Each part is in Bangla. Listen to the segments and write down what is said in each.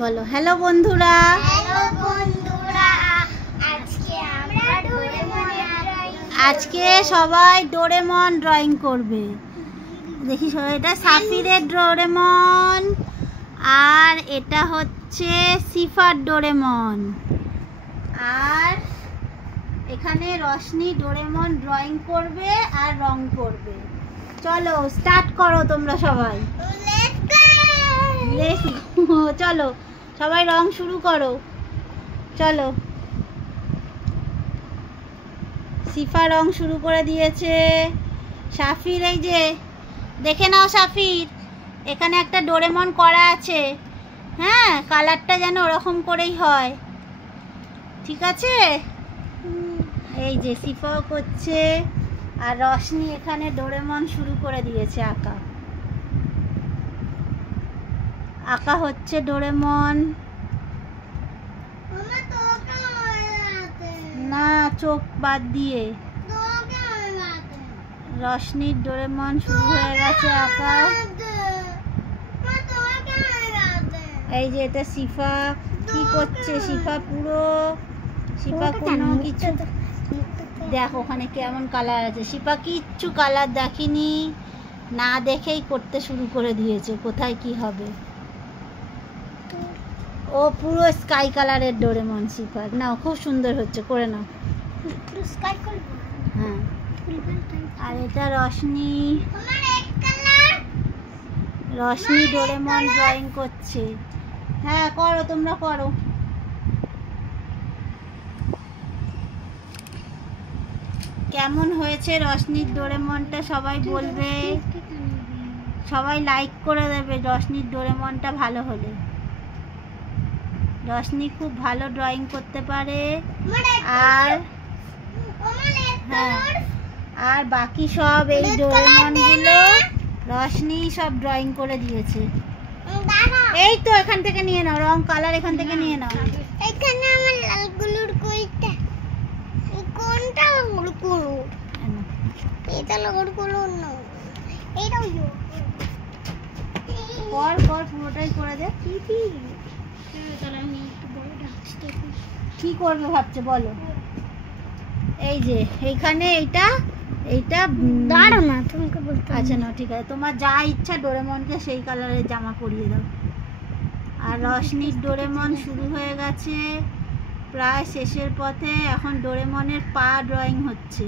বলো হ্যালো বন্ধুরা। আজকে সবাই ডোরেমন ড্রয়িং করবে। দেখি সবাই, এটা সাফিরের ডোরেমন আর এটা হচ্ছে সিফার ডোরেমন, আর এখানে রশনি ডোরেমন ড্রয়িং করবে আর রং করবে। চলো স্টার্ট করো তোমরা সবাই। চলো সবাই রং শুরু করো। চলো, সিফা রং শুরু করে দিয়েছে। সাফির, এই যে দেখে নাও সাফির, এখানে একটা ডোরেমন করা আছে। হ্যাঁ, কালারটা যেন ওরকম করেই হয়, ঠিক আছে? এই যে সিফাও করছে, আর রশনি এখানে ডোরেমন শুরু করে দিয়েছে। আঁকা হচ্ছে ডোরেমন। না, চোখ বাদ দিয়ে। রশনির ডোরেমন শুরু হয়ে গেছে আঁকা। এই যে এটা সিফা কি করছে। সিফা কোনো কিছু দেখো ওখানে কেমন কালার আছে। সিফা কিচ্ছু কালার দেখেনি, না দেখেই করতে শুরু করে দিয়েছে কোথায় কি হবে। ও পুরো স্কাই কালারের ডোরেমন সিফা। নাও, খুব সুন্দর হচ্ছে, করে নাও। হ্যাঁ, আর এটা রশনি ডোরেমন ড্রয়িং করছে। হ্যাঁ করো, তোমরা করো। কেমন হয়েছে রশনির ডোরেমনটা সবাই বলবে, সবাই লাইক করে দেবে রশনির ডোরেমনটা ভালো হলে। রশনি খুব ভালো ড্রয়িং করতে পারে। আর হ্যাঁ, আর বাকি সব এই ডোরেমনগুলো রশনি সব ড্রয়িং করে দিয়েছে। এই তো এখান থেকে নিয়ে নাও রং, কালার এখান থেকে নিয়ে নাও। এখানে আমার লালগুলোর কোনটা গুলো এটা গুলো না, এইটাও কর পুরোটাই করে দে। কি করবে ভাবছে বলো? এই যে এইখানে এইটা দাঁড়াও না, তোমাকে বলতে। আচ্ছা না, ঠিক আছে, তোমার যা ইচ্ছা ডোরেমনকে সেই কালারের জামা পরিয়ে দাও। আর রশনির ডোরেমন শুরু হয়ে গেছে, প্রায় শেষের পথে। এখন ডোরেমনের পা ড্রয়িং হচ্ছে।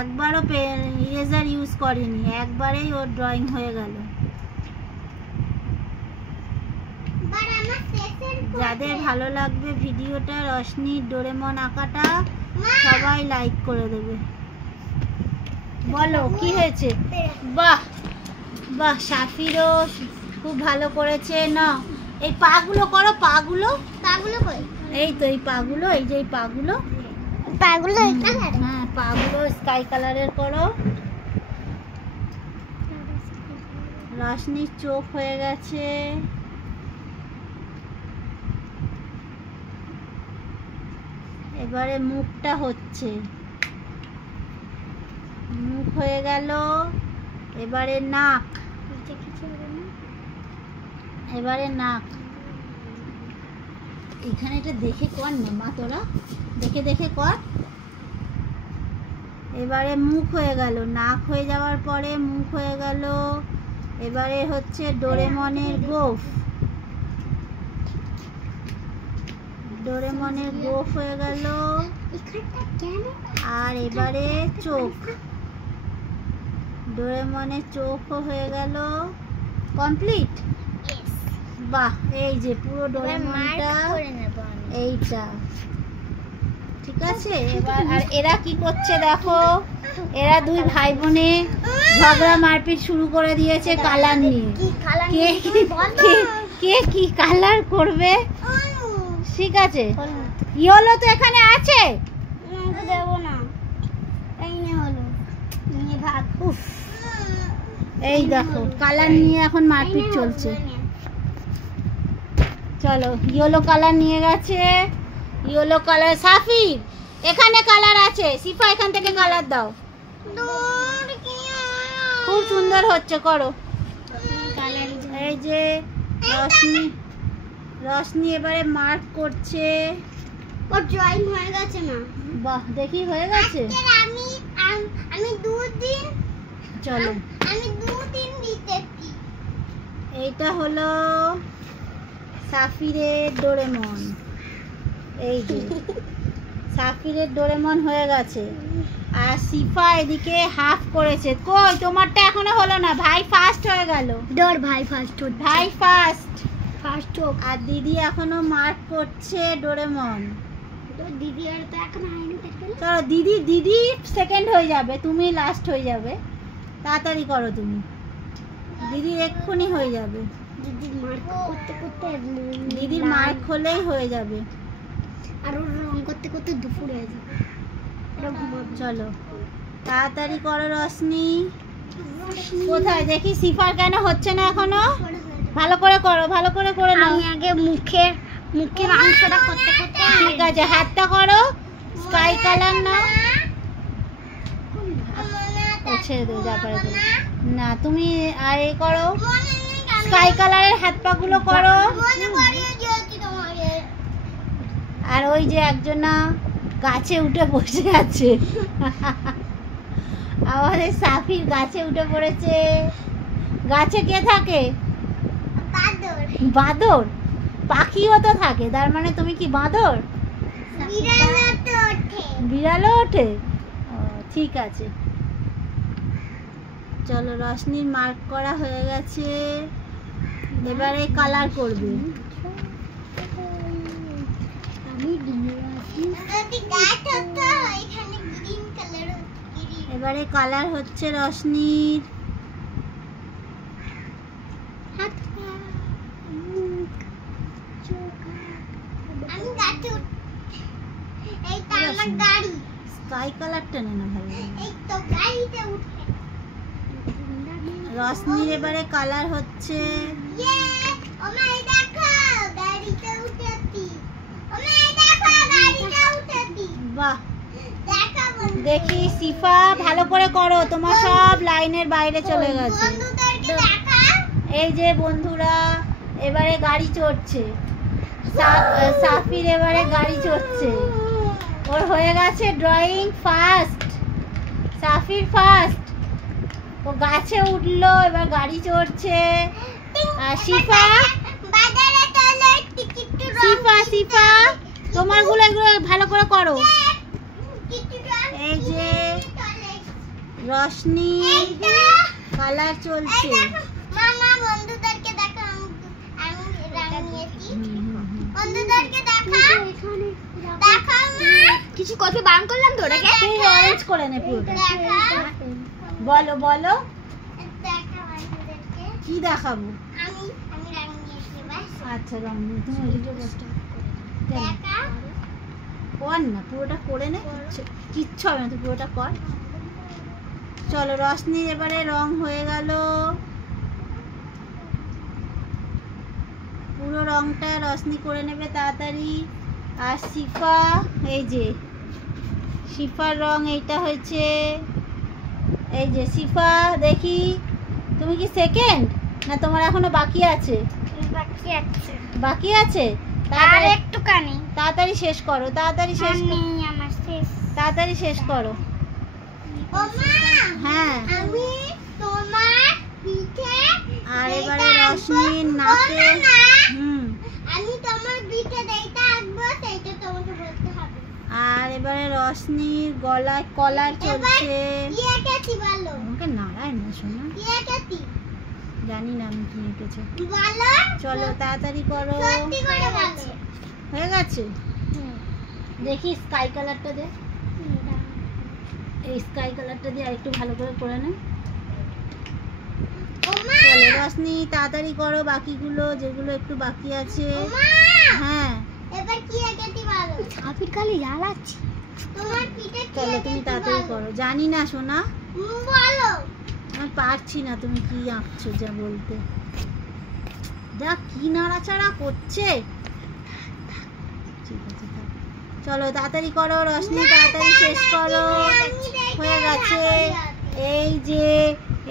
একবারও ইরেজার ইউজ করেনি, একবারেই ওর ড্রয়িং হয়ে গেল। যাদের ভালো লাগবে ভিডিওটা, রশনির ডোরেমন আঁকাটা, সবাই লাইক করে দেবে। বলো কি হয়েছে? বাহ বাহ, সাফিরও খুব ভালো করেছে। না, এই পাগুলো করো, পাগুলো কই? এই তো এই পাগুলো, এই যে এই পাগুলো হ্যাঁ, পাগুলো স্কাই কালারের করো। রশনির চোখ হয়ে গেছে। এবারে মুখটা হচ্ছে, মুখ হয়ে গেল। এবারে নাক, এখানে এটা দেখে কর না মা, তোরা দেখে কর। এবারে মুখ হয়ে গেল, নাক হয়ে যাওয়ার পরে মুখ হয়ে গেল। এবারে হচ্ছে ডোরেমনের গোঁফ হয়ে গেল। আর এবারে চোখ, ডোরেমনের চোখও হয়ে গেল। কমপ্লিট। বাহ, এই যে পুরো ডোরেমনটা এইটা, ঠিক আছে। এবার আর এরা কি করছে দেখো, এরা দুই ভাই বোনে ঝগড়া মারপিট শুরু করে দিয়েছে কালার নিয়ে। কে কি কালার করবে, ঠিক আছে। ইয়েলো তো এখানে আছে, এই দেখো কালার নিয়ে এখন মারপিট চলছে। চলো, ইয়েলো কালার নিয়ে গেছে, ইয়েলো কালার। সাফির, এখানে কালার আছে, সিফা এখান থেকে কালার দাও। খুব সুন্দর হচ্ছে, করো। এই এই যে রশনি এবারে মার্ক করছে। ও ড্রয়িং হয়ে গেছে না? বাহ, দেখি হয়ে গেছে। আমি দুদিন চলো, দিতেছি। এইটা হলো সাফিরের ডোরেমন। এই যে সাফিরের ডোরেমন হয়ে গেছে। আর সিফা এদিকে হাফ করেছে। কই তোমারটা এখনো হলো না, ভাই ফার্স্ট হয়ে গেল। ভাই ফার্স্ট, ভাই ফার্স্ট। হোক। আর দিদি এখনো মার্ক করছে ডোরেমন। দিদি আর তো এখন হয়নি। চলো, দিদি সেকেন্ড হয়ে যাবে, তুমি লাস্ট হয়ে যাবে। তাড়াতাড়ি করো তুমি, দিদি এক্ষুনি হয়ে যাবে। দিদির মার্ক করতে করতে দিদির মার্ক হলেই হয়ে যাবে। আর ওর রং করতে করতে দুপুর হয়ে যাবে। চলো তাড়াতাড়ি করো রশনি। কোথায় দেখি সিফার কেন হচ্ছে না এখনো? ভালো করে করো, ভালো করে করে নাও। আমি আগে মুখের মাংসটা করতে করতে। ঠিক আছে, হাতটা করো স্কাই কালার নাও। ছেড়ে দেবো, যা পারে করো। না তুমি আর এ করো, স্কাই কালারের হাত পা গুলো করো। আর ওই যে একজনা গাছে উঠে বসে আছে, আমাদের সাফির গাছে উঠে পড়েছে। গাছে কে থাকে? বাঁদর। পাখিও তো থাকে, তার মানে তুমি কি বাঁদর? বিড়ালও ওঠে। ঠিক আছে, চলো রশনির মার্ক করা হয়ে গেছে। এবারে কালার করবে। এবারে কালার হচ্ছে রশনির। স্কাই কালারটা নে না ভালো। রশনির এবারে কালার হচ্ছে। বাহ, দেখি সিফা ভালো করে করো, তোমার সব লাইনের বাইরে চলে গেছে। এই যে বন্ধুরা এবারে গাড়ি চড়ছে, সাফির এবারে গাড়ি চড়ছে। ওর হয়ে গেছে ড্রয়িং ফার্স্ট, সাফির ফার্স্ট। ও গাছে উঠলো, এবার গাড়ি চড়ছে। আর সিফা তোমার গুলো এগুলো ভালো করে করো। এই যে রশনি কালার চলছে। কিছু কফি বান করলাম তো ওটাকে অরেঞ্জ করে নে পুরোটা। বলো বলো কি দেখাবো? আচ্ছা রং নিয়ে তুমি কর না, পুরোটা করে নে, কিচ্ছু হবে না, তুই পুরোটা কর। চলো রশনি এবারে রং হয়ে গেল, পুরো রংটা রশনি করে নেবে তাড়াতাড়ি। আর সিফা, এই যে সিফার রং এইটা হয়েছে। এই যে সিফা, দেখি তুমি কি সেকেন্ড না তোমার এখনো বাকি আছে? বাকি আছে, আর একটুখানি। তাড়াতাড়ি শেষ করো, তাড়াতাড়ি শেষ করো, তাড়াতাড়ি শেষ করো। হ্যাঁ, আর এবারে রশনির নাকে। আর এবারে রশনির গলায় কলার চলছে। আমাকে নাড়ায় না শোনা, জানি না আমি কি এঁকেছে। চলো তাড়াতাড়ি করো। হয়ে গেছে, দেখি স্কাই কালারটা দে। এই স্কাই কালারটা দিয়ে আরেকটু ভালো করে করে নে। চলো রশনি তাড়াতাড়ি করো বাকিগুলো, যেগুলো একটু বাকি আছে। হ্যাঁ, এবার কি এঁকেছি বলো? ছাপির খালি জ্বালাচ্ছি। তোমার পিঠে কি? চলো তুমি তাড়াতাড়ি করো। জানি না সোনা, বলো। আমি পারছি না, তুমি কি আঁকছো যা বলতে। যা কি নাড়াচাড়া করছে। ঠিক আছে, চলো তাড়াতাড়ি করো রশনি, তাড়াতাড়ি শেষ করো। হয়ে গেছে। এই যে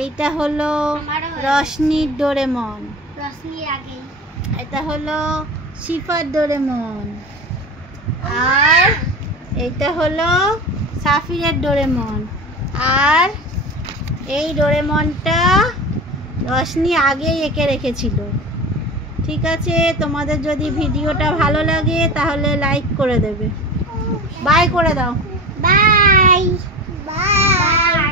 এইটা হলো রশনির ডোরেমন। রশনি আগেই। এটা হলো শিফার ডোরেমন, আর এটা হলো সাফিরের ডোরেমন। আর এই ডোরেমনটা রশনি আগেই এঁকে রেখেছিল। ঠিক আছে, তোমাদের যদি ভিডিওটা ভালো লাগে তাহলে লাইক করে দেবে। বাই করে দাও। Bye bye.